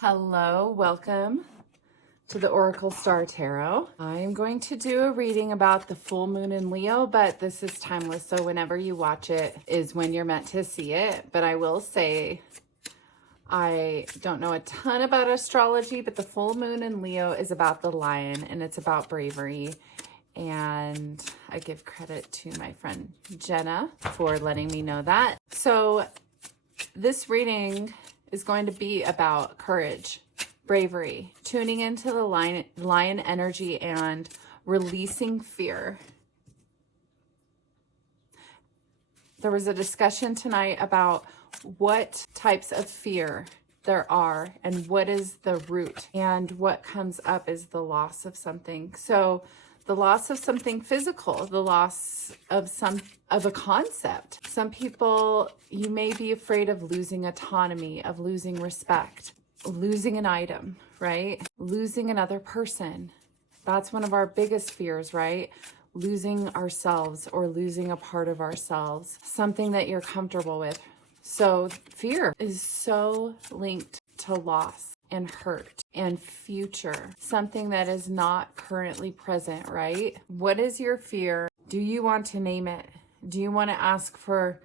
Hello, welcome to the Oracle Star Tarot. I am going to do a reading about the full moon in Leo, but this is timeless, so whenever you watch it is when you're meant to see it. But I will say, I don't know a ton about astrology, but the full moon in Leo is about the lion and it's about bravery. And I give credit to my friend Jenna for letting me know that. So this reading is going to be about courage, bravery, tuning into the lion energy and releasing fear. There was a discussion tonight about what types of fear there are and what is the root, and what comes up is the loss of something. So the loss of something physical, the loss of a concept. Some people, you may be afraid of losing autonomy, of losing respect, losing an item, right? Losing another person. That's one of our biggest fears, right? Losing ourselves or losing a part of ourselves, something that you're comfortable with. So fear is so linked to loss and hurt and future, something that is not currently present, right? What is your fear? Do you want to name it? Do you want to ask for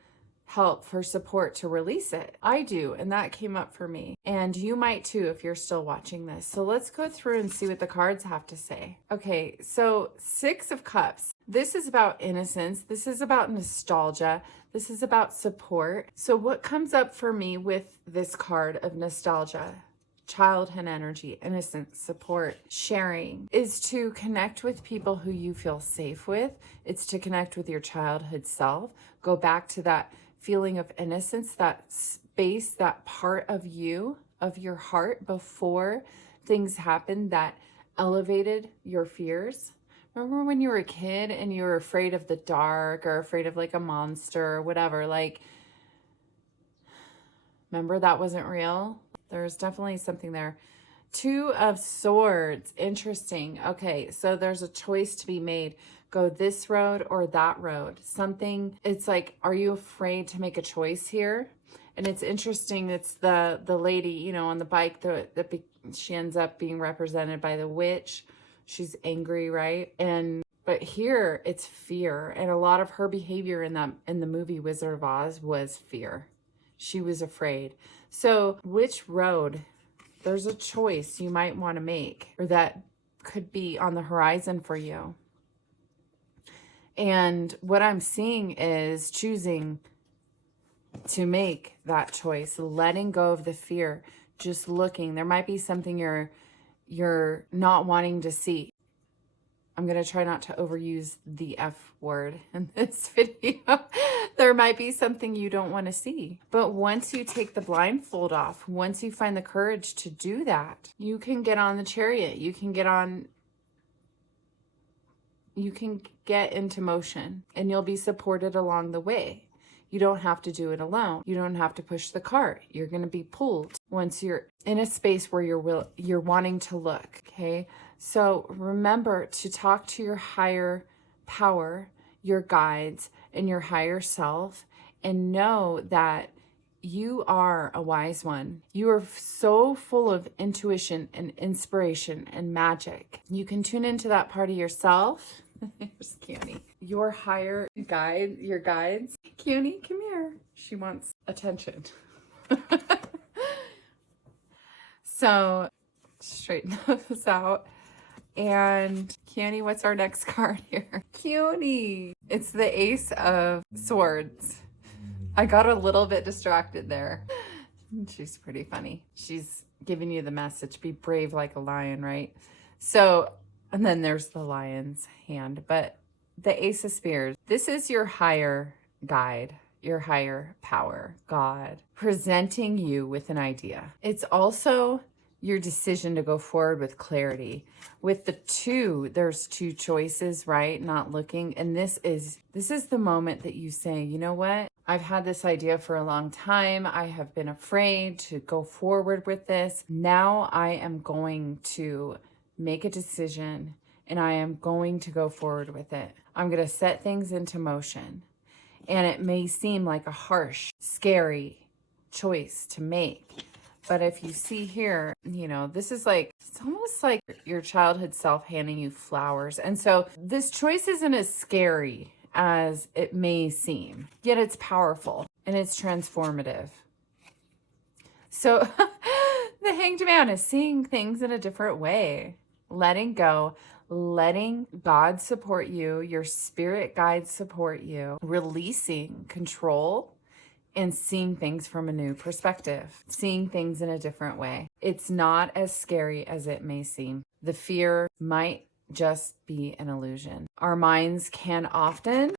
help, for support to release it? I do, and that came up for me. And you might too if you're still watching this. So let's go through and see what the cards have to say. Okay, so Six of Cups. This is about innocence. This is about nostalgia. This is about support. So what comes up for me with this card of nostalgia, childhood energy, innocence, support, sharing, is to connect with people who you feel safe with. It's to connect with your childhood self. Go back to that feeling of innocence, that space, that part of you, of your heart before things happened that elevated your fears. Remember when you were a kid and you were afraid of the dark or afraid of like a monster or whatever, like, remember that wasn't real? There's definitely something there. Two of Swords. Interesting. Okay, so there's a choice to be made. Go this road or that road. Something, it's like, are you afraid to make a choice here? And it's interesting. It's the lady, you know, on the bike she ends up being represented by the witch. She's angry, right? But here it's fear. And a lot of her behavior in the movie Wizard of Oz was fear. She was afraid. So which road? There's a choice you might want to make, or that could be on the horizon for you. And what I'm seeing is choosing to make that choice, letting go of the fear, just looking. There might be something you're not wanting to see. I'm going to try not to overuse the F word in this video. There might be something you don't want to see. But once you take the blindfold off, once you find the courage to do that, you can get on the chariot. You can get into motion and you'll be supported along the way. You don't have to do it alone. You don't have to push the cart. You're going to be pulled once you're in a space where you're wanting to look, okay? So remember to talk to your higher power, your guides, and your higher self, and know that you are a wise one. You are so full of intuition and inspiration and magic. You can tune into that part of yourself. Here's Cuny. Your higher guide, your guides. Cuny, come here. She wants attention. So straighten this out. And Cuny, what's our next card here? Cuny. It's the Ace of Swords. I got a little bit distracted there. She's pretty funny. She's giving you the message, be brave like a lion, right? So, and then there's the lion's hand, but the Ace of Spears, this is your higher guide, your higher power, God, presenting you with an idea. It's also your decision to go forward with clarity. With the two, there's two choices, right? Not looking. And this is the moment that you say, you know what? I've had this idea for a long time. I have been afraid to go forward with this. Now I am going to make a decision and I am going to go forward with it. I'm going to set things into motion. And it may seem like a harsh, scary choice to make, But if you see here, this is like, it's almost like your childhood self handing you flowers. And so this choice isn't as scary as it may seem, yet it's powerful and it's transformative. So the Hanged Man is seeing things in a different way, letting go, letting God support you, your spirit guides support you, releasing control, and seeing things from a new perspective, seeing things in a different way. It's not as scary as it may seem. The fear might just be an illusion. Our minds can often,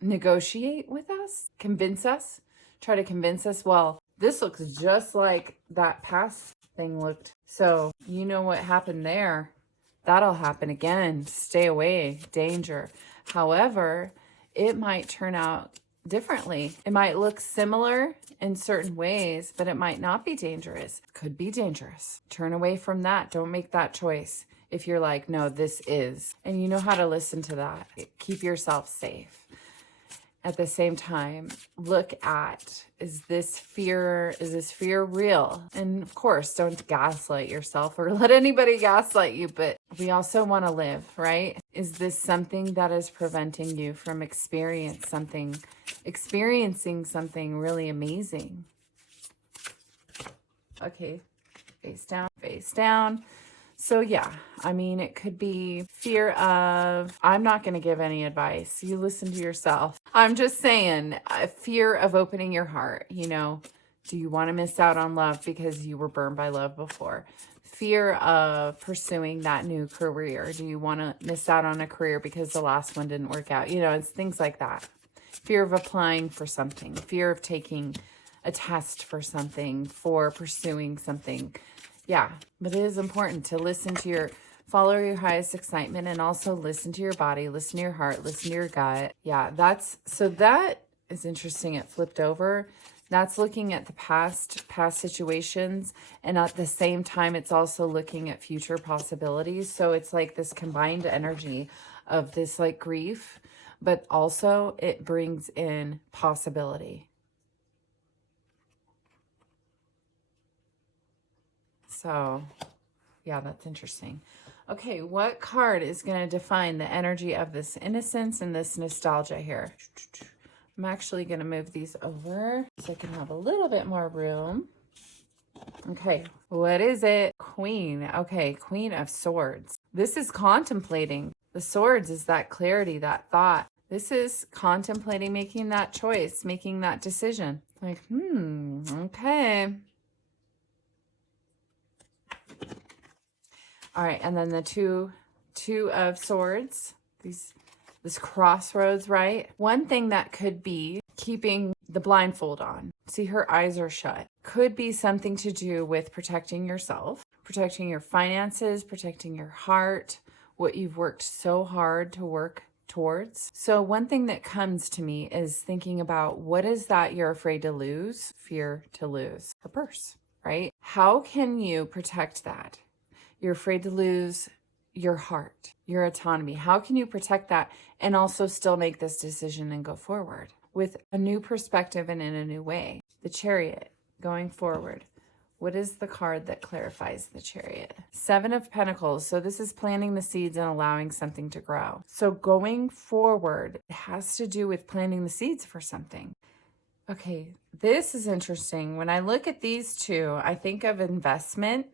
negotiate with us, convince us, try to convince us, well, this looks just like that past thing looked. So you know what happened there. That'll happen again. Stay away, danger. However, it might turn out differently. It might look similar in certain ways, but it might not be dangerous. Could be dangerous. Turn away from that. Don't make that choice. If you're like, no, this is, and you know how to listen to that, keep yourself safe. At the same time, look at, is this fear real? And of course, don't gaslight yourself or let anybody gaslight you, but we also want to live, right? Is this something that is preventing you from experiencing something really amazing? Okay, face down. So yeah, it could be fear of, I'm not going to give any advice. You listen to yourself. I'm just saying, fear of opening your heart. Do you want to miss out on love because you were burned by love before? Fear of pursuing that new career. Do you want to miss out on a career because the last one didn't work out? It's things like that. Fear of applying for something. Fear of taking a test for something, for pursuing something. Yeah, but it is important to follow your highest excitement and also listen to your body, listen to your heart, listen to your gut. Yeah, that is interesting. It flipped over. That's looking at the past situations. And at the same time, it's also looking at future possibilities. So it's like this combined energy of this like grief, but also it brings in possibility. So, yeah, that's interesting. Okay, what card is going to define the energy of this innocence and this nostalgia here? I'm actually going to move these over so I can have a little bit more room. Okay, what is it? Queen. Okay, Queen of Swords. This is contemplating. The swords is that clarity, that thought. This is contemplating making that choice, making that decision. Like, okay. All right, and then the two of swords, this crossroads, right? One thing that could be keeping the blindfold on. See, her eyes are shut. Could be something to do with protecting yourself, protecting your finances, protecting your heart, what you've worked so hard to work towards. So one thing that comes to me is thinking about, what is that you're afraid to lose? Fear to lose her purse, right? How can you protect that? You're afraid to lose your heart, your autonomy. How can you protect that and also still make this decision and go forward with a new perspective and in a new way? The Chariot, going forward. What is the card that clarifies the Chariot? 7 of Pentacles. So this is planting the seeds and allowing something to grow. So going forward, it has to do with planting the seeds for something. Okay, this is interesting. When I look at these two, I think of investment.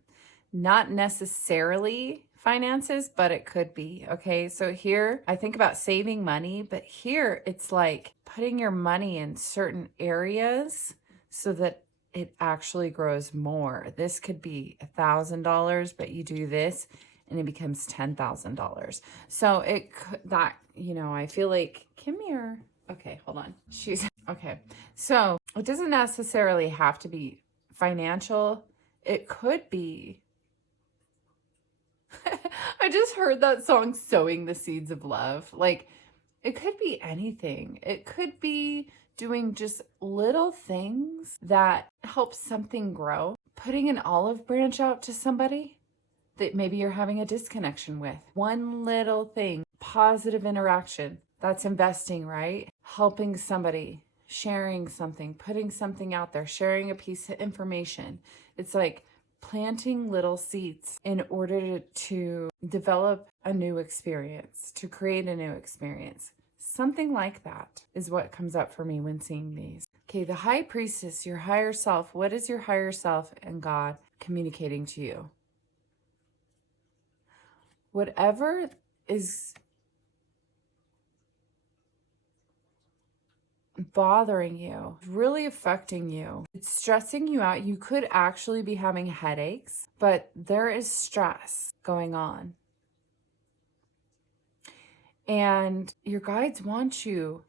Not necessarily finances, but it could be. Okay, so here I think about saving money, but here it's like putting your money in certain areas so that it actually grows more. This could be $1,000, but you do this and it becomes $10,000. So I feel like, come here. Okay, hold on. Okay. So it doesn't necessarily have to be financial. It could be, I just heard that song, Sowing the Seeds of Love. Like, it could be anything. It could be doing just little things that help something grow. Putting an olive branch out to somebody that maybe you're having a disconnection with. One little thing, positive interaction. That's investing, right? Helping somebody, sharing something, putting something out there, sharing a piece of information. It's like planting little seeds in order to develop a new experience, to create a new experience. Something like that is what comes up for me when seeing these. Okay, the high priestess, your higher self. What is your higher self and God communicating to you? Whatever is bothering you, really affecting you, it's stressing you out. You could actually be having headaches, but there is stress going on. And your guides want you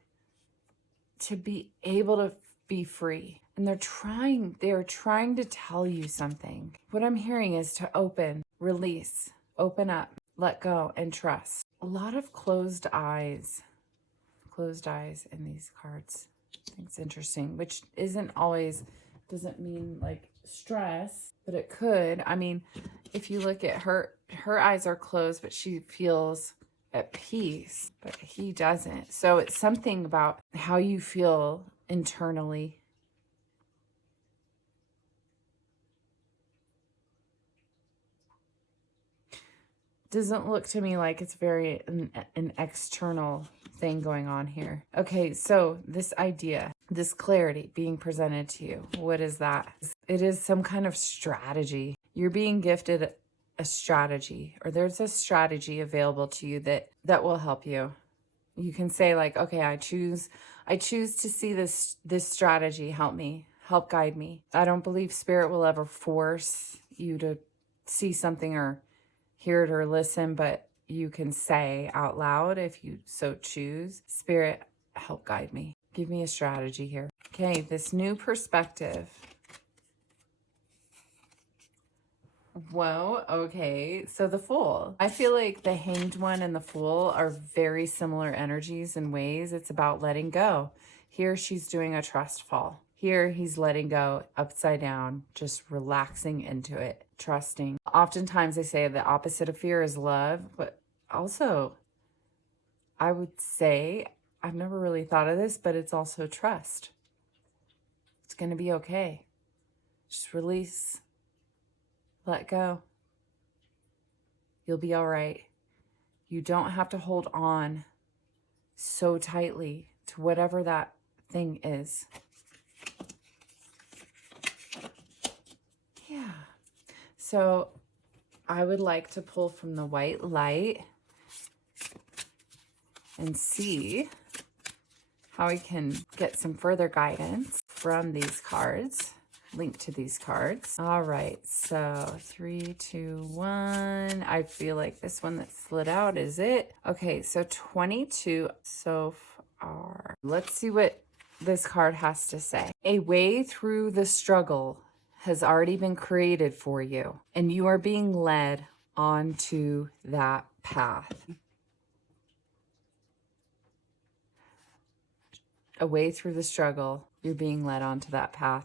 to be able to be free. And they're trying to tell you something. What I'm hearing is to open, release, open up, let go, and trust. A lot of closed eyes in these cards. I think it's interesting, which doesn't mean like stress, but it could. I mean, if you look at her eyes are closed, but she feels at peace, but he doesn't. So it's something about how you feel internally. Doesn't look to me like it's very an external thing going on here. Okay, so this idea, this clarity being presented to you, what is that? It is some kind of strategy. You're being gifted a strategy, or there's a strategy available to you that will help you. You can say like, okay, I choose to see this strategy. Help me, help guide me. I don't believe Spirit will ever force you to see something or hear it or listen, but you can say out loud if you so choose, Spirit, help guide me. Give me a strategy here. Okay, this new perspective. Whoa, okay. So the Fool. I feel like the Hanged One and the Fool are very similar energies in ways. It's about letting go. Here she's doing a trust fall. Here he's letting go upside down, just relaxing into it, trusting. Oftentimes they say the opposite of fear is love, but also I would say, I've never really thought of this, but it's also trust. It's going to be okay. Just release. Let go. You'll be all right. You don't have to hold on so tightly to whatever that thing is. Yeah. So I would like to pull from the white light and see how we can get some further guidance from these cards. Link to these cards. All right, so 3, 2, 1. I feel like this one that slid out is it. Okay, so 22 so far. Let's see what this card has to say. A way through the struggle has already been created for you, and you are being led onto that path. A way through the struggle, you're being led onto that path.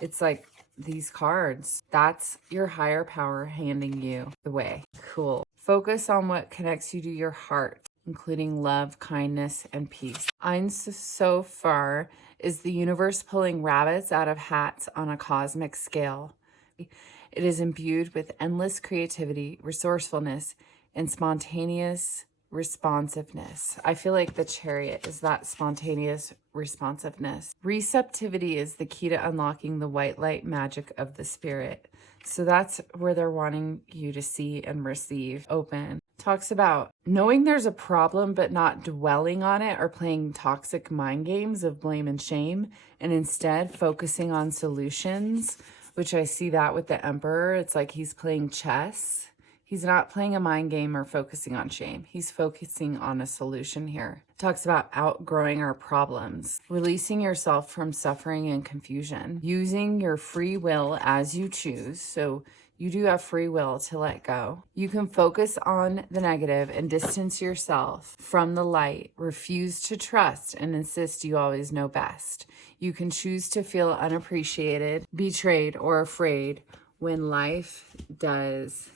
It's like these cards, that's your higher power handing you the way. Cool. Focus on what connects you to your heart, including love, kindness, and peace. Eins so far is the universe pulling rabbits out of hats on a cosmic scale. It is imbued with endless creativity, resourcefulness, and spontaneous responsiveness. I feel like the Chariot is that spontaneous responsiveness. Receptivity is the key to unlocking the white light magic of the Spirit. So that's where they're wanting you to see and receive. Open. Talks about knowing there's a problem but not dwelling on it or playing toxic mind games of blame and shame, and instead focusing on solutions, which I see that with the Emperor. It's like he's playing chess. He's not playing a mind game or focusing on shame. He's focusing on a solution here. Talks about outgrowing our problems, releasing yourself from suffering and confusion, using your free will as you choose. So you do have free will to let go. You can focus on the negative and distance yourself from the light. Refuse to trust and insist you always know best. You can choose to feel unappreciated, betrayed, or afraid when life does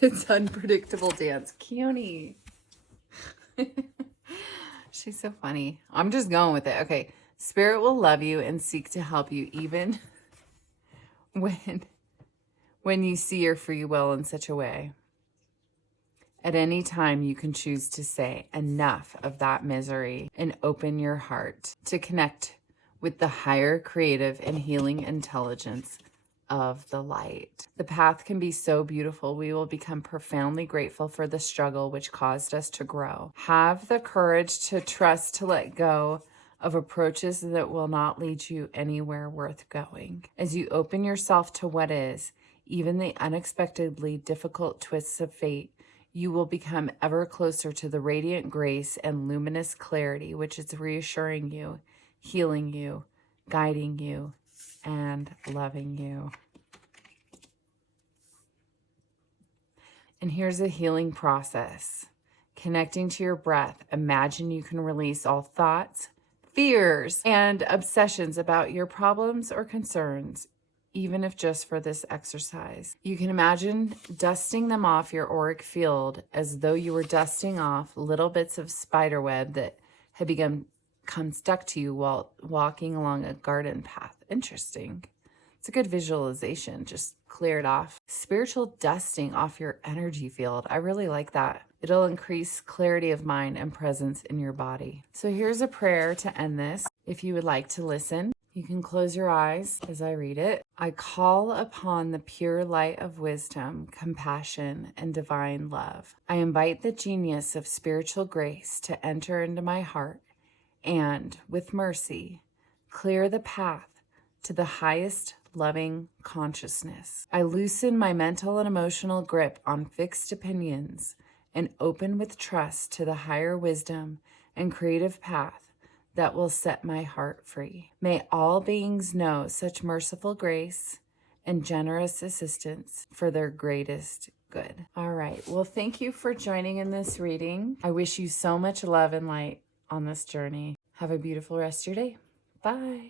its unpredictable dance. Keone. She's so funny. I'm just going with it. Okay. Spirit will love you and seek to help you even when you see your free will in such a way. At any time, you can choose to say enough of that misery and open your heart to connect with the higher creative and healing intelligence of the light. The path can be so beautiful. We will become profoundly grateful for the struggle which caused us to grow. Have the courage to trust, to let go of approaches that will not lead you anywhere worth going. As you open yourself to what is, even the unexpectedly difficult twists of fate, you will become ever closer to the radiant grace and luminous clarity which is reassuring you, healing you, guiding you, and loving you. And here's a healing process. Connecting to your breath, imagine you can release all thoughts, fears, and obsessions about your problems or concerns, even if just for this exercise. You can imagine dusting them off your auric field as though you were dusting off little bits of spider web that had become stuck to you while walking along a garden path. Interesting. It's a good visualization. Just clear it off. Spiritual dusting off your energy field. I really like that. It'll increase clarity of mind and presence in your body. So here's a prayer to end this. If you would like to listen, you can close your eyes as I read it. I call upon the pure light of wisdom, compassion, and divine love. I invite the genius of spiritual grace to enter into my heart and, with mercy, clear the path to the highest loving consciousness. I loosen my mental and emotional grip on fixed opinions and open with trust to the higher wisdom and creative path that will set my heart free. May all beings know such merciful grace and generous assistance for their greatest good. All right. Well, thank you for joining in this reading. I wish you so much love and light on this journey. Have a beautiful rest of your day. Bye.